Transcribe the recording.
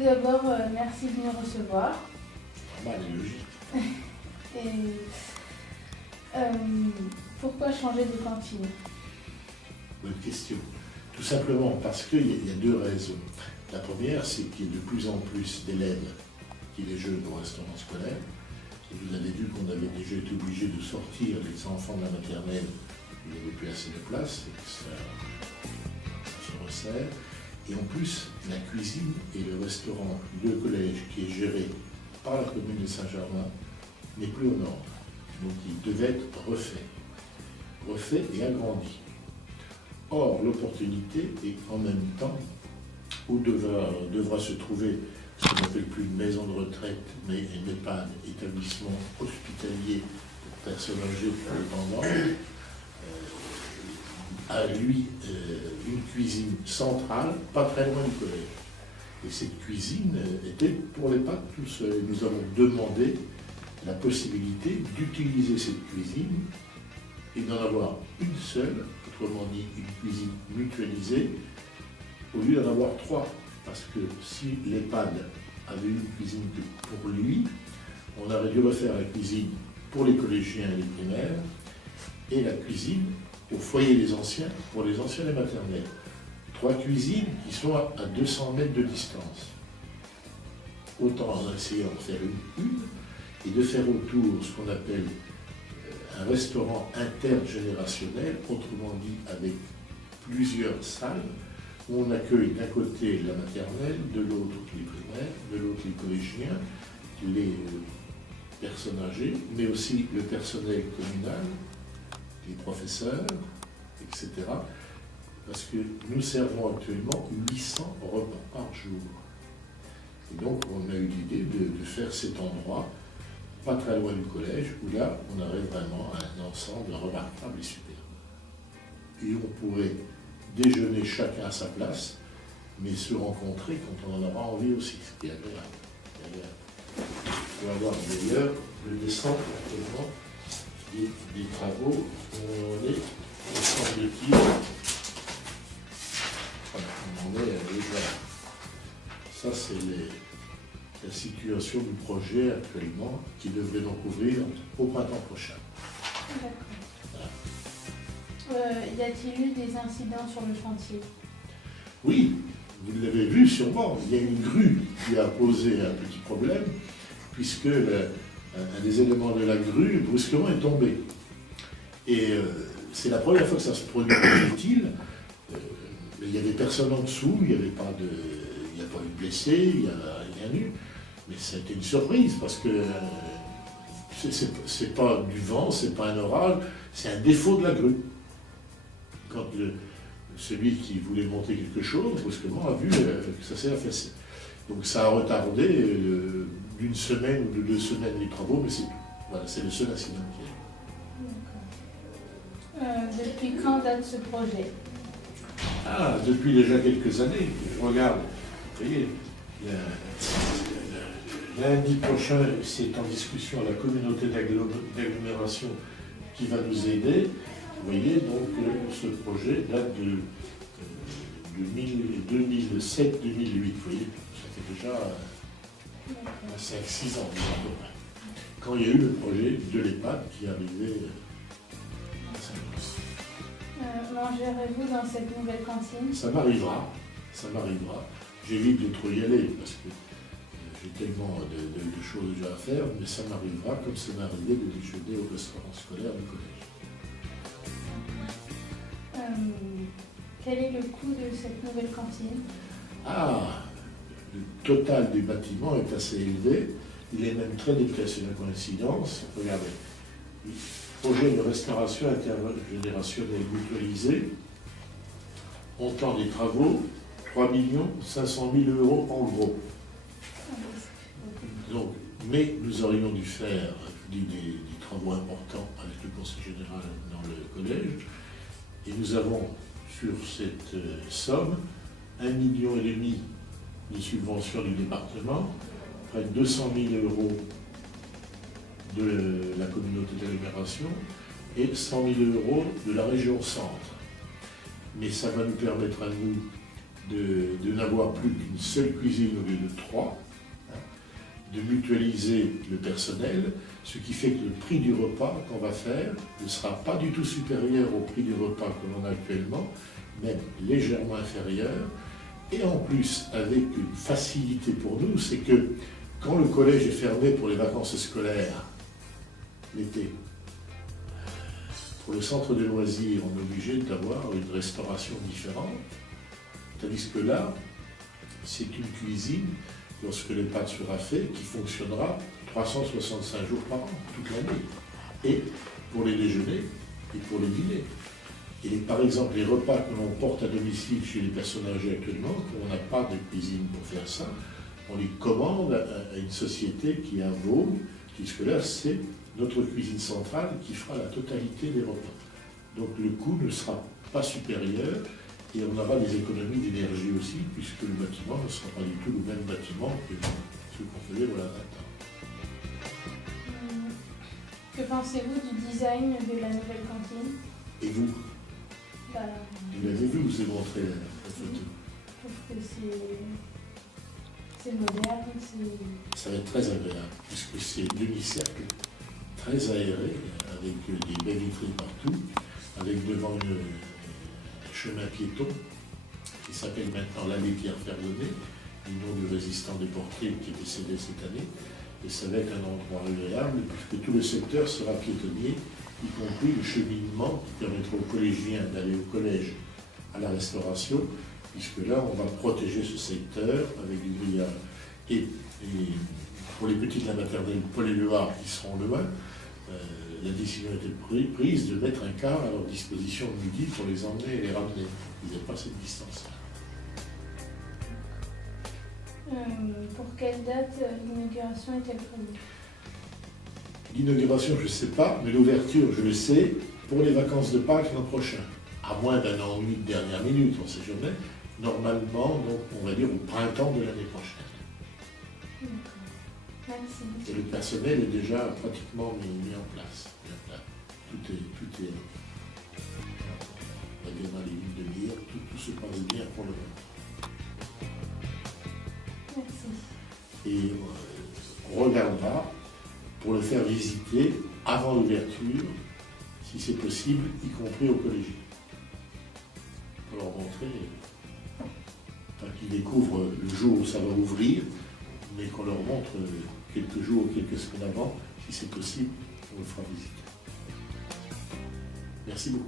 Tout d'abord, merci de nous recevoir. Normal et logique. Et pourquoi changer de cantine? Bonne question. Tout simplement parce qu'il y a deux raisons. La première, c'est qu'il y a de plus en plus d'élèves qui déjeunent au restaurant scolaire. Et vous avez vu qu'on avait déjà été obligé de sortir les enfants de la maternelle. Il n'y avait plus assez de place, et que ça se resserre. Et en plus, la cuisine et le restaurant de collège qui est géré par la commune de Saint-Germain n'est plus aux normes. Donc il devait être refait et agrandi. Or, l'opportunité est en même temps où devra se trouver ce qu'on n'appelle plus une maison de retraite, mais un EHPAD, établissement hospitalier pour personnes âgées dépendantes, à lui une cuisine centrale, pas très loin du collège. Et cette cuisine était pour les l'EHPAD tout seul. Nous avons demandé la possibilité d'utiliser cette cuisine et d'en avoir une seule, autrement dit une cuisine mutualisée, au lieu d'en avoir trois. Parce que si l'EHPAD avait une cuisine que pour lui, on aurait dû refaire la cuisine pour les collégiens et les primaires et la cuisine au foyer des anciens pour les anciens et maternelles. Trois cuisines qui sont à 200 mètres de distance. Autant en essayer d'en faire une et de faire autour ce qu'on appelle un restaurant intergénérationnel, autrement dit avec plusieurs salles, où on accueille d'un côté la maternelle, de l'autre les primaires, de l'autre les collégiens, les personnes âgées, mais aussi le personnel communal, les professeurs, etc. Parce que nous servons actuellement 800 repas par jour. Et donc on a eu l'idée de faire cet endroit, pas très loin du collège, où là on aurait vraiment un ensemble remarquable et superbe. Et on pourrait déjeuner chacun à sa place, mais se rencontrer quand on en aura envie aussi, ce qui est agréable. On va voir d'ailleurs le dessin actuellement des travaux où on est, me semble-t-il, on est déjà. Ça, c'est la situation du projet actuellement qui devrait donc ouvrir au printemps prochain. D'accord. Y a-t-il eu des incidents sur le chantier? Oui, vous l'avez vu sûrement, il y a une grue qui a posé un petit problème, puisque un des éléments de la grue brusquement est tombé. Et c'est la première fois que ça se produit, dit-il. Il n'y avait personne en dessous, il n'y a pas eu de blessés, il n'y a rien eu. Mais c'était une surprise parce que c'est pas du vent, c'est pas un orage, c'est un défaut de la grue. Quand celui qui voulait monter quelque chose, brusquement, a vu que ça s'est affaissé. Donc ça a retardé d'une semaine ou de 2 semaines les travaux, mais c'est tout. Voilà, c'est le seul incident qu'il y a eu. Depuis quand date ce projet? Ah, depuis déjà quelques années. Je regarde, vous voyez, lundi prochain, c'est en discussion à la communauté d'agglomération qui va nous aider. Vous voyez, donc ce projet date de 2007-2008. Vous voyez, ça fait déjà 5-6 ans, à peu près. Quand il y a eu le projet de l'EHPAD qui arrivait à Saint-Louis. Mangerez-vous dans cette nouvelle cantine? Ça m'arrivera. J'évite de trop y aller parce que j'ai tellement de choses déjà à faire, mais ça m'arrivera comme ça m'est arrivé de déjeuner au restaurant scolaire du collège. Quel est le coût de cette nouvelle cantine? Ah, le total du bâtiment est assez élevé. Il est même très déplacé, la coïncidence. Regardez, projet de restauration intergénérationnelle mutualisée, montant des travaux, 3 500 000 € en gros. Donc, mais nous aurions dû faire des travaux importants avec le conseil général dans le collège, et nous avons sur cette somme 1,5 million de subventions du département, près de 200 000 € de la communauté d'agglomération et 100 000 € de la région centre. Mais ça va nous permettre à nous de n'avoir plus qu'une seule cuisine au lieu de 3, de mutualiser le personnel, ce qui fait que le prix du repas qu'on va faire ne sera pas du tout supérieur au prix du repas que l'on a actuellement, même légèrement inférieur. Et en plus, avec une facilité pour nous, c'est que quand le collège est fermé pour les vacances scolaires, l'été, pour le centre de loisirs, on est obligé d'avoir une restauration différente, tandis que là, c'est une cuisine, lorsque les pâtes sera fait, qui fonctionnera 365 jours par an, toute l'année, et pour les déjeuners et pour les dîners. Et par exemple, les repas que l'on porte à domicile chez les personnes âgées actuellement, quand on n'a pas de cuisine pour faire ça, on les commande à une société qui est à Vaud, puisque là, c'est notre cuisine centrale qui fera la totalité des repas. Donc le coût ne sera pas supérieur et on aura des économies d'énergie aussi, puisque le bâtiment ne sera pas du tout le même bâtiment que ce qu'on faisait voilà 20 ans. Que pensez-vous du design de la nouvelle cantine? Et vous? Bah, Vous l'avez vu, vous avez montré la photo. je trouve que c'est moderne, Ça va être très agréable, puisque c'est demi-cercle, très aéré, avec des baies vitrées partout, avec devant un chemin piéton qui s'appelle maintenant l'allée Pierre Ferronnet, du nom du résistant déporté qui est décédé cette année. Et ça va être un endroit agréable, puisque tout le secteur sera piétonnier, y compris le cheminement qui permettra aux collégiens d'aller au collège à la restauration, puisque là, on va protéger ce secteur avec du grillage. Et pour les petits de la maternelle Paul et Loire qui seront loin, la décision a été prise de mettre un car à leur disposition le midi pour les emmener et les ramener. Ils n'avaient pas cette distance-là. Pour quelle date l'inauguration est-elle prévue? L'inauguration, je ne sais pas, mais l'ouverture, je le sais, pour les vacances de Pâques l'an prochain. À moins d'un ennui de dernière minute, on ne sait jamais. Normalement, donc, on va dire au printemps de l'année prochaine. Merci. Et le personnel est déjà pratiquement mis en place. Tout est on va dire dans les lignes de mire, tout se passe bien pour le moment. Merci. Et on regardera pour le faire visiter avant l'ouverture, si c'est possible, y compris au collégiens. Pour leur montrer, pas qu'ils découvrent le jour où ça va ouvrir, mais qu'on leur montre quelques jours ou quelques semaines avant, si c'est possible, on le fera visiter. Merci beaucoup.